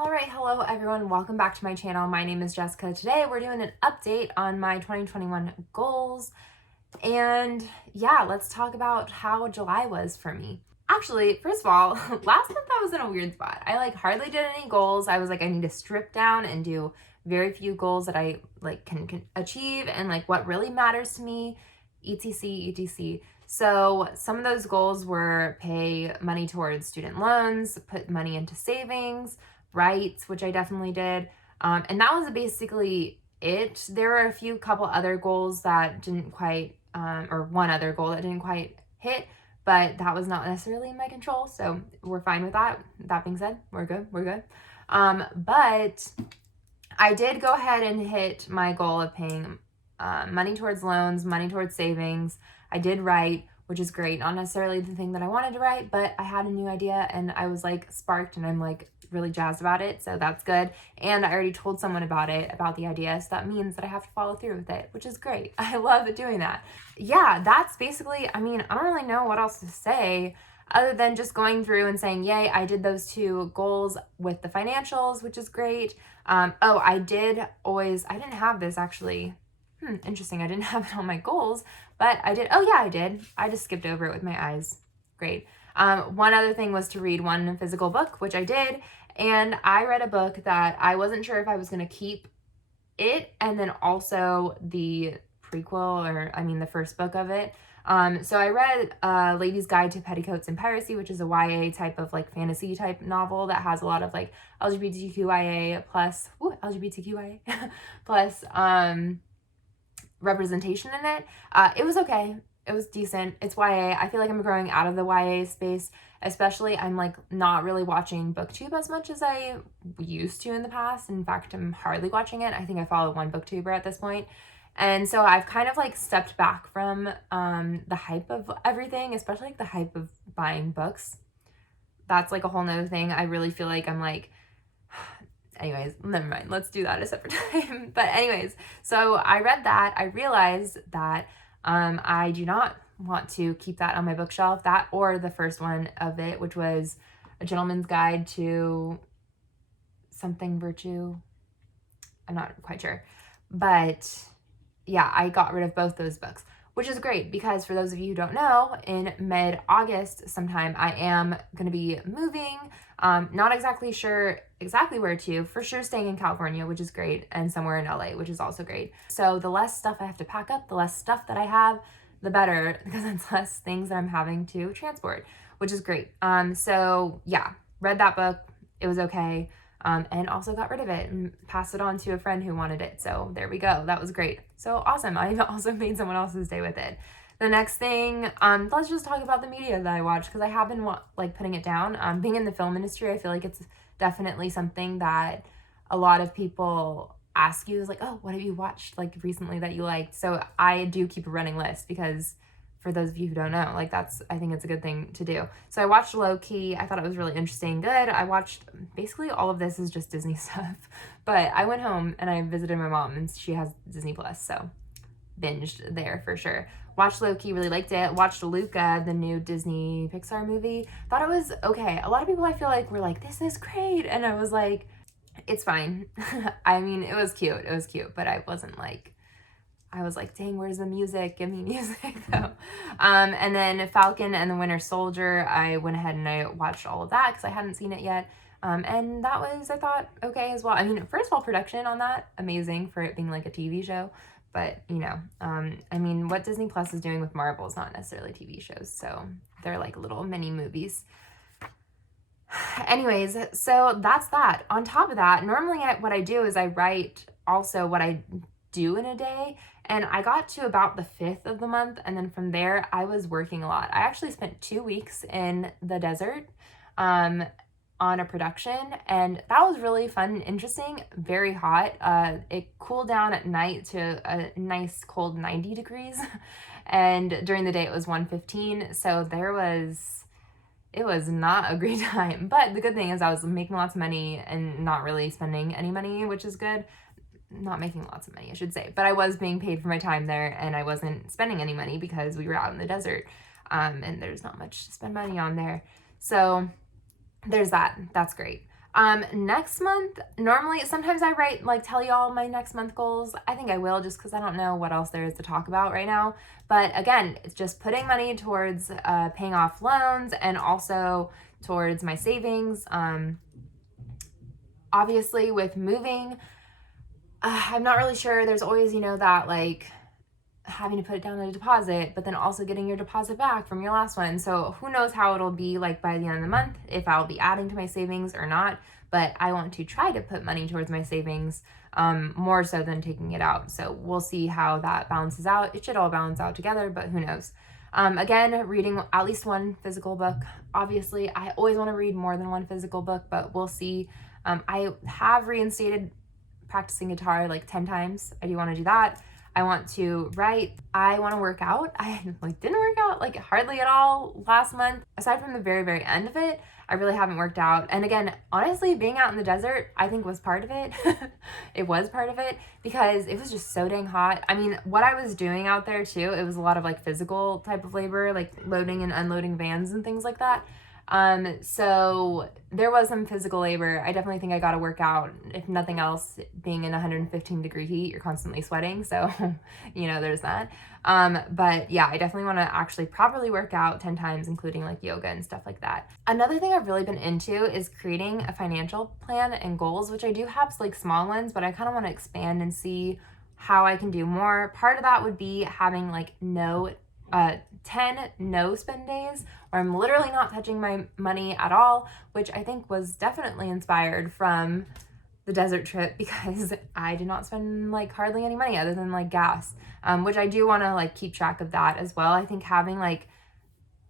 Alright, hello everyone, welcome back to my channel. My name is Jessica. Today we're doing an update on my 2021 goals, and yeah, let's talk about how July was for me. Actually, first of all, last month I was in a weird spot. I hardly did any goals. I was like, I need to strip down and do very few goals that I can achieve and what really matters to me, etc. So some of those goals were pay money towards student loans, put money into savings, rights, which I definitely did. And that was basically it. There were a couple other goals that didn't quite, or one other goal that didn't quite hit, but that was not necessarily in my control. So we're fine with that. That being said, we're good. But I did go ahead and hit my goal of paying money towards loans, money towards savings. I did write, which is great. Not necessarily the thing that I wanted to write, but I had a new idea and I was sparked, and I'm really jazzed about it. So that's good. And I already told someone about the idea. So that means that I have to follow through with it, which is great. I love doing that. Yeah, that's basically, I don't really know what else to say other than just going through and saying, yay, I did those two goals with the financials, which is great. I didn't have this actually. Interesting. I didn't have it on my goals, but I did. Oh yeah, I did. I just skipped over it with my eyes. Great. One other thing was to read one physical book, which I did. And I read a book that I wasn't sure if I was going to keep it, and then also the prequel, the first book of it. So I read Lady's Guide to Petticoats and Piracy, which is a YA type of fantasy type novel that has a lot of LGBTQIA plus representation in it. It was okay. It was decent. It's YA. I feel like I'm growing out of the YA space, especially I'm not really watching BookTube as much as I used to in the past. In fact, I'm hardly watching it. I think I follow one BookTuber at this point. And so I've kind of stepped back from the hype of everything, especially the hype of buying books. That's a whole nother thing. I really feel like I'm anyways, never mind. Let's do that a separate time. But anyways, so I read that. I realized that I do not want to keep that on my bookshelf. That or the first one of it, which was A Gentleman's Guide to something virtue. I'm not quite sure. But yeah, I got rid of both those books, which is great because for those of you who don't know, in mid-August sometime, I am going to be moving. Not exactly sure where to, for sure staying in California, which is great, and somewhere in LA, which is also great. So the less stuff I have to pack up, the less stuff that I have, the better, because it's less things that I'm having to transport, which is great. So yeah, read that book. It was okay. And also got rid of it and passed it on to a friend who wanted it. So there we go. That was great. So awesome. I also made someone else's day with it. The next thing, let's just talk about the media that I watched, because I have been putting it down. Being in the film industry, I feel like it's definitely something that a lot of people ask you is oh, what have you watched recently that you liked? So I do keep a running list, because for those of you who don't know, I think it's a good thing to do. So I watched Low Key. I thought it was really interesting. Good. I watched, basically all of this is just Disney stuff, but I went home and I visited my mom, and she has Disney Plus, so binged there for sure. Watched Low Key, really liked it. Watched Luca, the new Disney Pixar movie. Thought it was okay. A lot of people I feel were this is great, and I was it's fine. It was cute, but I wasn't I was dang, where's the music? Give me music, though. And then Falcon and the Winter Soldier, I went ahead and I watched all of that because I hadn't seen it yet. And that was, I thought, okay as well. First of all, production on that, amazing for it being a TV show. But, what Disney Plus is doing with Marvel is not necessarily TV shows. So they're little mini movies. Anyways, so that's that. On top of that, normally what I do is I write also what I do in a day, and I got to about the 5th of the month, and then from there I was working a lot. I actually spent 2 weeks in the desert on a production, and that was really fun and interesting. Very hot. It cooled down at night to a nice cold 90 degrees and during the day it was 115, so it was not a great time. But the good thing is I was making lots of money and not really spending any money, which is good. Not making lots of money, I should say, but I was being paid for my time there, and I wasn't spending any money because we were out in the desert, and there's not much to spend money on there. So there's that. That's great. Next month, normally, sometimes I write, like, tell y'all my next month goals. I think I will, just because I don't know what else there is to talk about right now. But again, it's just putting money towards paying off loans and also towards my savings. Obviously, with moving, I'm not really sure. There's always, that, like, having to put it down on a deposit, but then also getting your deposit back from your last one. So who knows how it'll be like by the end of the month, if I'll be adding to my savings or not. But I want to try to put money towards my savings, more so than taking it out. So we'll see how that balances out. It should all balance out together, but who knows. Again, reading at least one physical book. Obviously, I always want to read more than one physical book, but we'll see. I have reinstated practicing guitar like 10 times. I do want to do that. I want to write. I want to work out. I didn't work out like hardly at all last month. Aside from the very, very end of it, I really haven't worked out. And again, honestly, being out in the desert, I think was part of it. It was part of it because it was just so dang hot. I mean, what I was doing out there too, it was a lot of like physical type of labor, like loading and unloading vans and things like that. So there was some physical labor. I definitely think I got to work out. If nothing else, being in 115-degree heat, you're constantly sweating. So, there's that. But yeah, I definitely want to actually properly work out 10 times, including like yoga and stuff like that. Another thing I've really been into is creating a financial plan and goals, which I do have like small ones, but I kind of want to expand and see how I can do more. Part of that would be having like 10 no spend days where I'm literally not touching my money at all, which I think was definitely inspired from the desert trip because I did not spend like hardly any money other than like gas, which I do want to like keep track of that as well. I think having like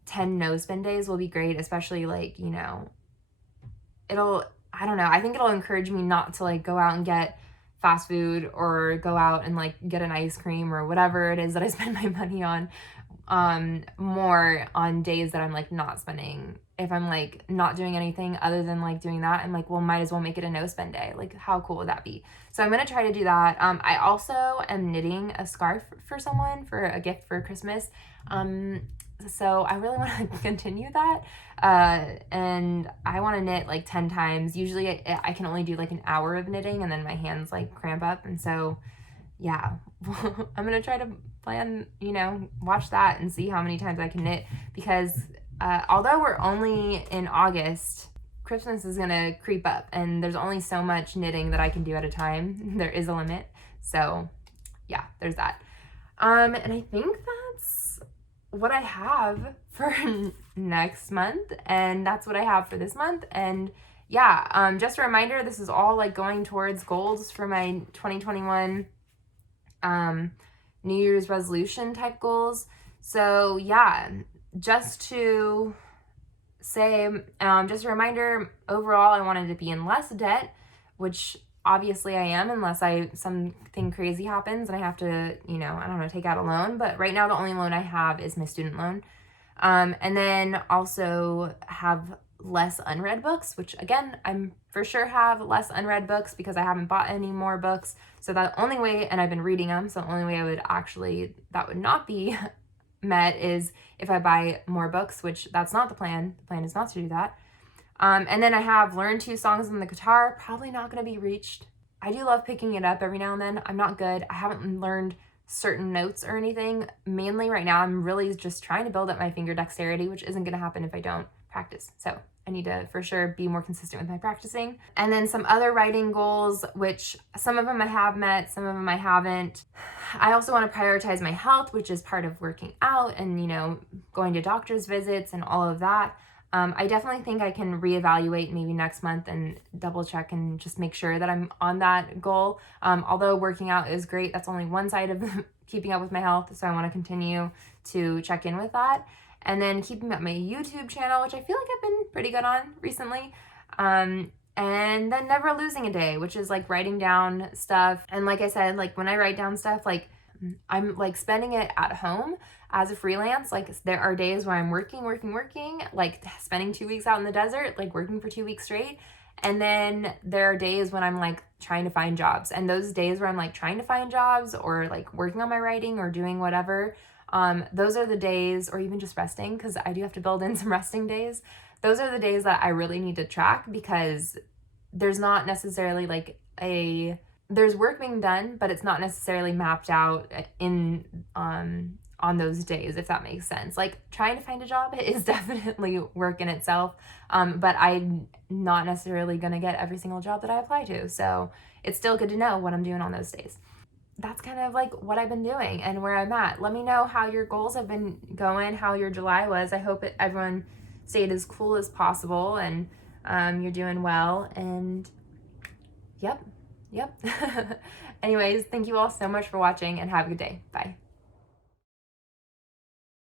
10 no spend days will be great, especially like, I don't know, I think it'll encourage me not to like go out and get fast food or go out and like get an ice cream or whatever it is that I spend my money on, more on days that I'm like not spending. If I'm like not doing anything other than like doing that, I'm like, well, might as well make it a no spend day. Like, how cool would that be? So I'm gonna try to do that. I also am knitting a scarf for someone for a gift for Christmas. So I really want to continue that. And I want to knit like 10 times. Usually I can only do like an hour of knitting and then my hands like cramp up. And so yeah, I'm going to try to plan, watch that and see how many times I can knit because, although we're only in August, Christmas is going to creep up and there's only so much knitting that I can do at a time. There is a limit. So yeah, there's that. And I think that's what I have for next month, and that's what I have for this month. And yeah, just a reminder, this is all like going towards goals for my 2021 New Year's resolution type goals. So yeah, just to say, just a reminder, overall I wanted to be in less debt, which obviously I am, unless something crazy happens and I have to, I don't know, take out a loan. But right now the only loan I have is my student loan. And then also have less unread books, which again, I'm for sure have less unread books because I haven't bought any more books. So the only way, and I've been reading them, so the only way that would not be met is if I buy more books, which that's not the plan. The plan is not to do that. And then I have learned 2 songs on the guitar, probably not going to be reached. I do love picking it up every now and then. I'm not good. I haven't learned certain notes or anything. Mainly right now, I'm really just trying to build up my finger dexterity, which isn't going to happen if I don't practice. So I need to for sure be more consistent with my practicing. And then some other writing goals, which some of them I have met, some of them I haven't. I also want to prioritize my health, which is part of working out and, going to doctor's visits and all of that. I definitely think I can reevaluate maybe next month and double check and just make sure that I'm on that goal. Although working out is great, that's only one side of keeping up with my health. So I want to continue to check in with that. And then keeping up my YouTube channel, which I feel like I've been pretty good on recently. And then never losing a day, which is like writing down stuff. And like I said, like when I write down stuff, like I'm like spending it at home as a freelance. Like there are days where I'm working, like spending 2 weeks out in the desert, like working for 2 weeks straight. And then there are days when I'm like trying to find jobs. And those days where I'm like trying to find jobs or like working on my writing or doing whatever, those are the days, or even just resting, because I do have to build in some resting days. Those are the days that I really need to track because there's not necessarily like there's work being done, but it's not necessarily mapped out in on those days, if that makes sense. Like trying to find a job is definitely work in itself, but I'm not necessarily gonna get every single job that I apply to. So it's still good to know what I'm doing on those days. That's kind of like what I've been doing and where I'm at. Let me know how your goals have been going, how your July was. I hope everyone stayed as cool as possible and you're doing well. And yep. Anyways, thank you all so much for watching and have a good day. Bye.